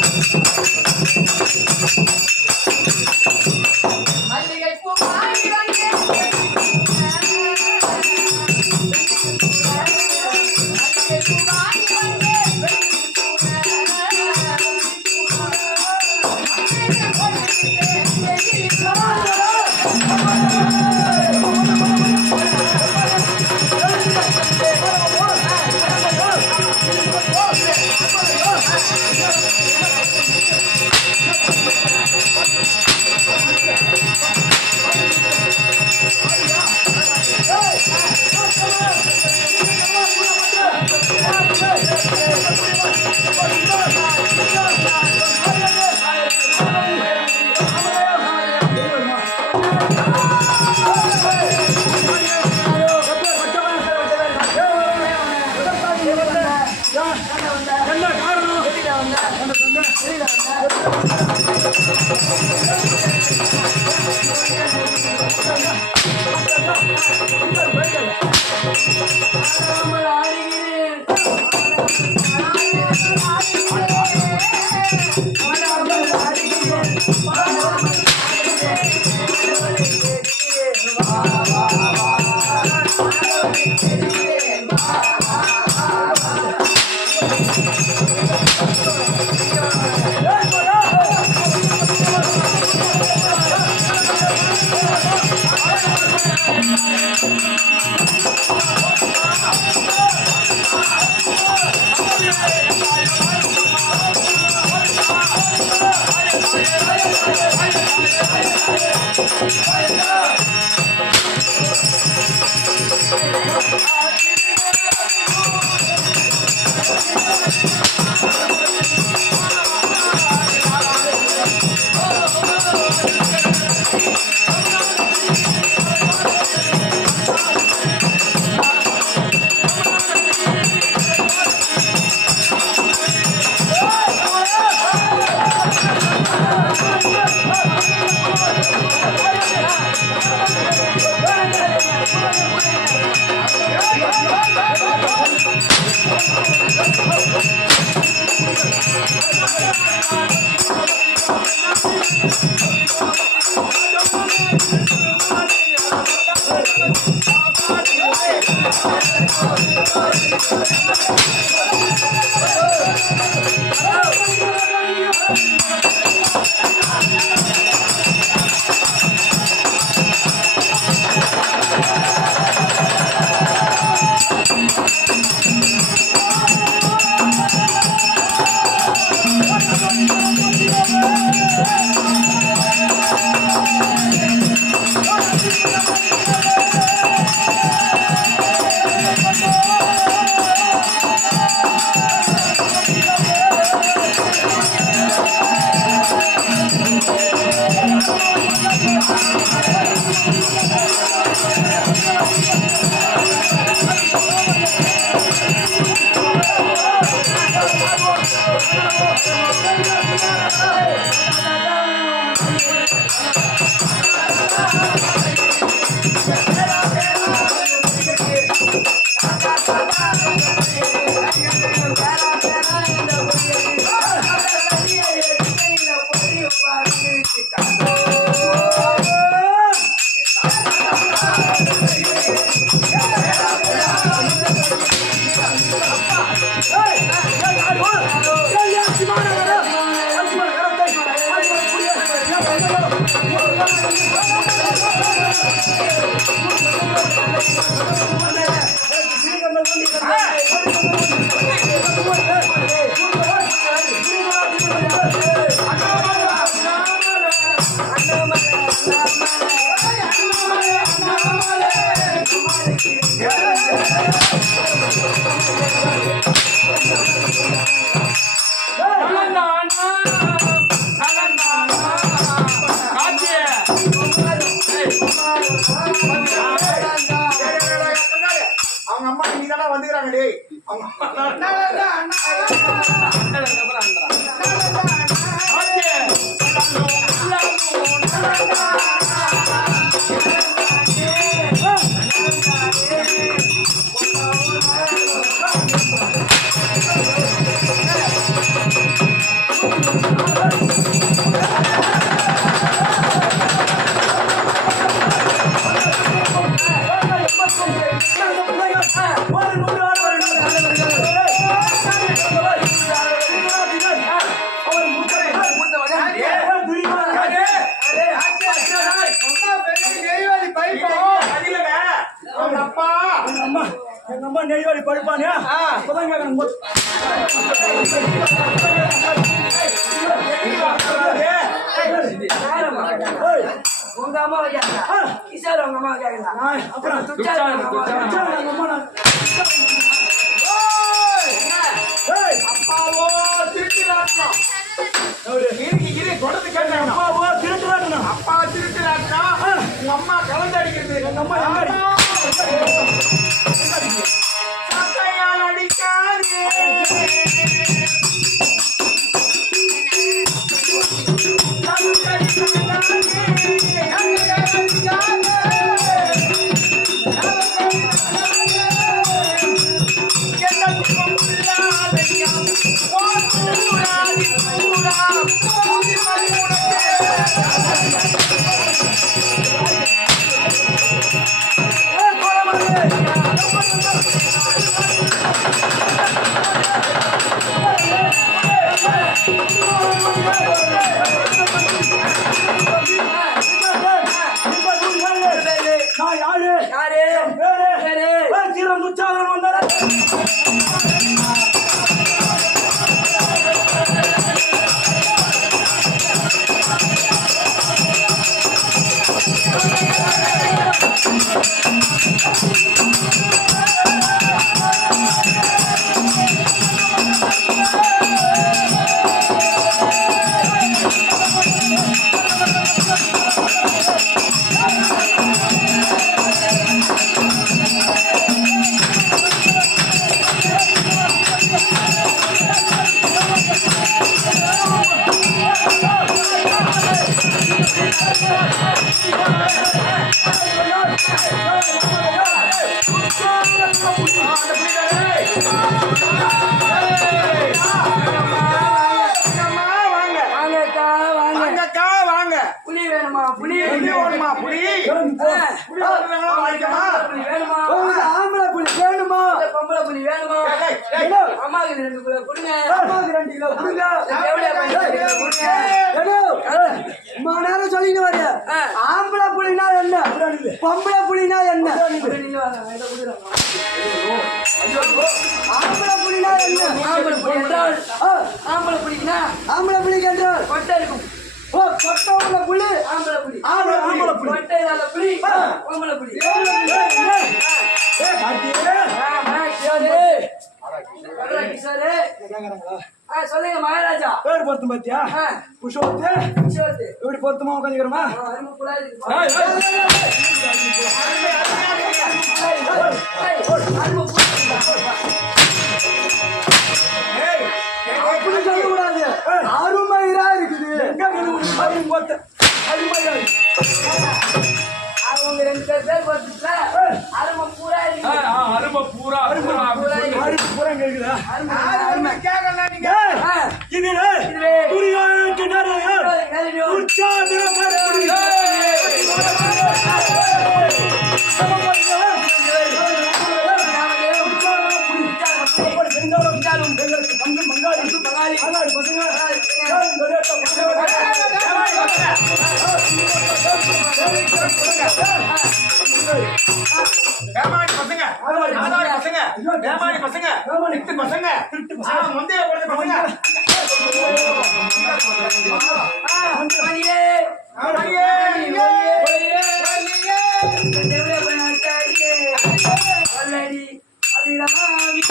フフフフフ。Thank you. Música Come on, ¿Qué es lo அம்மா நெய்வாடி படுப்பானே இப்பதான் கேக்குறேன் உங்க அம்மா கேக்குறா கிஷோர் உங்க அம்மா அப்புறம். அப்பாவோ இருக்கு. வாங்க இம்மா நேரம் சொல்லிட்டு வர ஆம்பளை புலினா என்ன பொம்பளை புலினா என்ன ஆம்பளை புலினா என்ன ஆம்பளை புலி என்றால் ஆம்பளை புலிக்குன்னா ஆம்பளை புலி என்றால் கொட்டை இருக்கும் ஓ கொட்டவுள்ள புலி ஆம்பளை புலி ஆம்பளை ஆம்பளை புலி கொட்டை இல்லாத புலி ஆம்பளை புலி ஏ ஏய், ஏய். ஏய், சொல்லுங்க மகாராஜா பேர் பொருத்தம் பாத்தியா புஷோத்து கிஷோரு. எப்படி பொருத்தமா உட்காந்துக்கிறோமா அருமை பூரா இங்க இருக்குதா? அருமை, அப்படி தெரிந்தாலும் எங்களுக்கு பங்கு பங்காளி பங்காளி பசங்க விளையாட்ட பசங்க. ஏமாடி பசங்க ஆதாரி பசங்க ஏமாடி பசங்க திருட்டு பசங்க ஆ, முந்தைய போடுற பசங்க மணியே ஆமாடியே, நீங்க. தேவடியா பையனாச்சாரியே. வல்லடி, அபிராமி.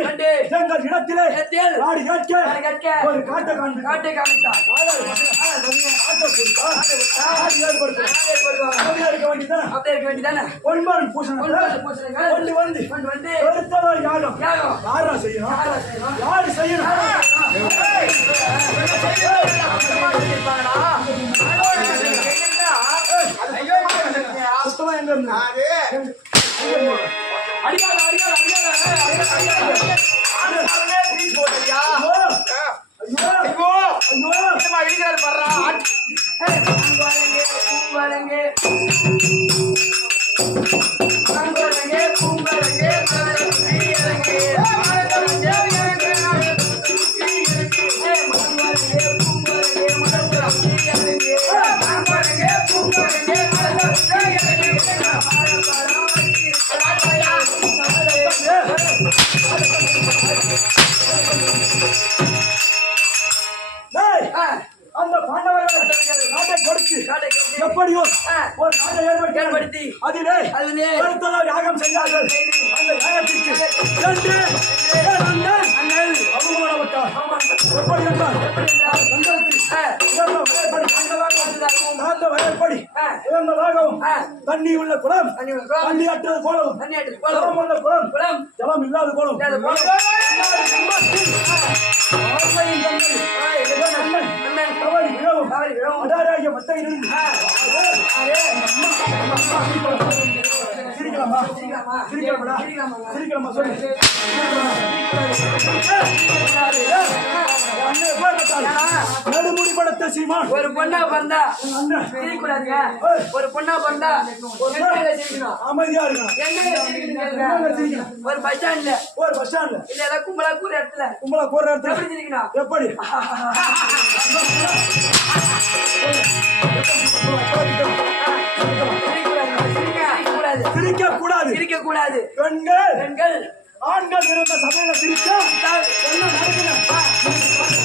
கண்டு. எங்கள் இடத்திலே நாடு கேட்க. ஒரு காட்டை காண்பி காட்டை வேண்டியதானே ஒன்பது பூசணிகள் கொண்டு வந்து கொண்டு வந்து யாரும் யாரா செய்யணும்? யாரு செய்யணும்? சுத்தமா எங்க அது அடிக்காத அடிக்காத அடிக்காத ஆண்டாளனே பீஸ் போடுறியா ஐயோ. ஐயோ ஐயோ. இடிக்கிறாரு பாடுறா பூங்குழங்கே, பூங்குழங்கே. அந்த பாண்டவர்கள் கொடுத்து. எப்படியோ. ஒரு நாட்டை ஏற்படுத்தி. அதிலே அதிலே. யாகம் செய்தார்கள் அந்த யாகத்திற்கு சென்று அவமானப்பட்டார் எப்படி என்றால் தங்களுக்கு ஆ, உயர்ந்த வயற்படி தாழ்ந்த வயற்படி. உயர்ந்ததாகவும் ஆ. தண்ணி உள்ள குளம் தண்ணி குளம். அற்றது ஜலம் போலாம் உள்ள குளம் குளம் ஜலம் இல்லாத போலும் இல்லாத சிரிக்கலாமா சிரிக்கலாமா? சிரிக்கலாமா சிரிக்கலாமா? சிரிக்கலாமா சொல்லு. நடுமுடி படத்த சீமான். ஒரு பொண்ணா பிறந்தா சிரிக்கூடாதுங்க. ஒரு பொண்ணா பிறந்தா அமைதியா இருக்கணும். ஒரு பஸ் ஸ்டாண்ட்ல ஒரு பஸ் ஸ்டாண்ட்ல இல்ல ஏதாவது கும்பலா கூற இடத்துல. கும்பலா போற இடத்துல. எப்படி சிரிக்கணும்? எப்படி? பெண்கள். பெண்கள். ஆண்கள் இருந்த சபையில சிரிச்சா என்ன நடக்கணும்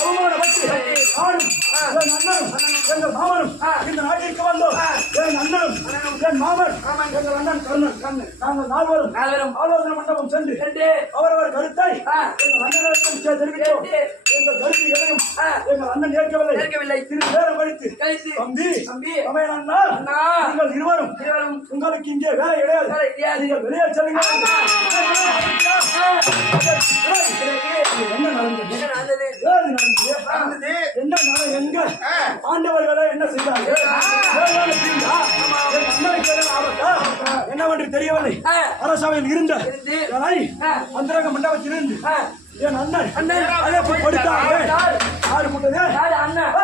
அவமானப்பட்டு அண்ணனும் எங்கள் மாமனும் இந்த நாட்டிற்கு வந்தோம் என் அண்ணனும் என் மாமன் எங்கள் அண்ணன் கர்ணன் கண்ணன் நாங்கள் நால்வரும் நால்வரும். ஆலோசனை மண்டபம் சென்று அவரவர் கருத்தை. எங்கள் அண்ணனிடம் செ- தெரிவித்தோம். எங்கள் கருத்து எதையும். எங்கள் அண்ணன் ஏற்கவில்லை. ஏற்கவில்லை. சிறிது நேரம் கழித்து தம்பி தம்பி. சமையல் அண்ணா. நீங்கள் இருவரும் இருவரும். உங்களுக்கு இங்கே வேலை கிடையாது. நீங்கள் வெளியே செல்லுங்கள். என்ன நடந்தது? என்ன நடந்தது? ஏது நடந்தது. என்ன எங்க ஆ. ஆண்டவர்களே என்ன செய்தார்கள் வேளாண் தீங்கா? என் அண்ணனுக்கு ஏதாவது ஆபத்தா? என்னவென்று தெரியவில்லை. அரசவையில் இருந்த. அந்தரங்க மண்டபத்தில் இருந்து ஆ. என் அண்ணன் அண்ணன். அழைப்பு கொடுத்தார்கள் யார்? யாரு யாரு அண்ணன்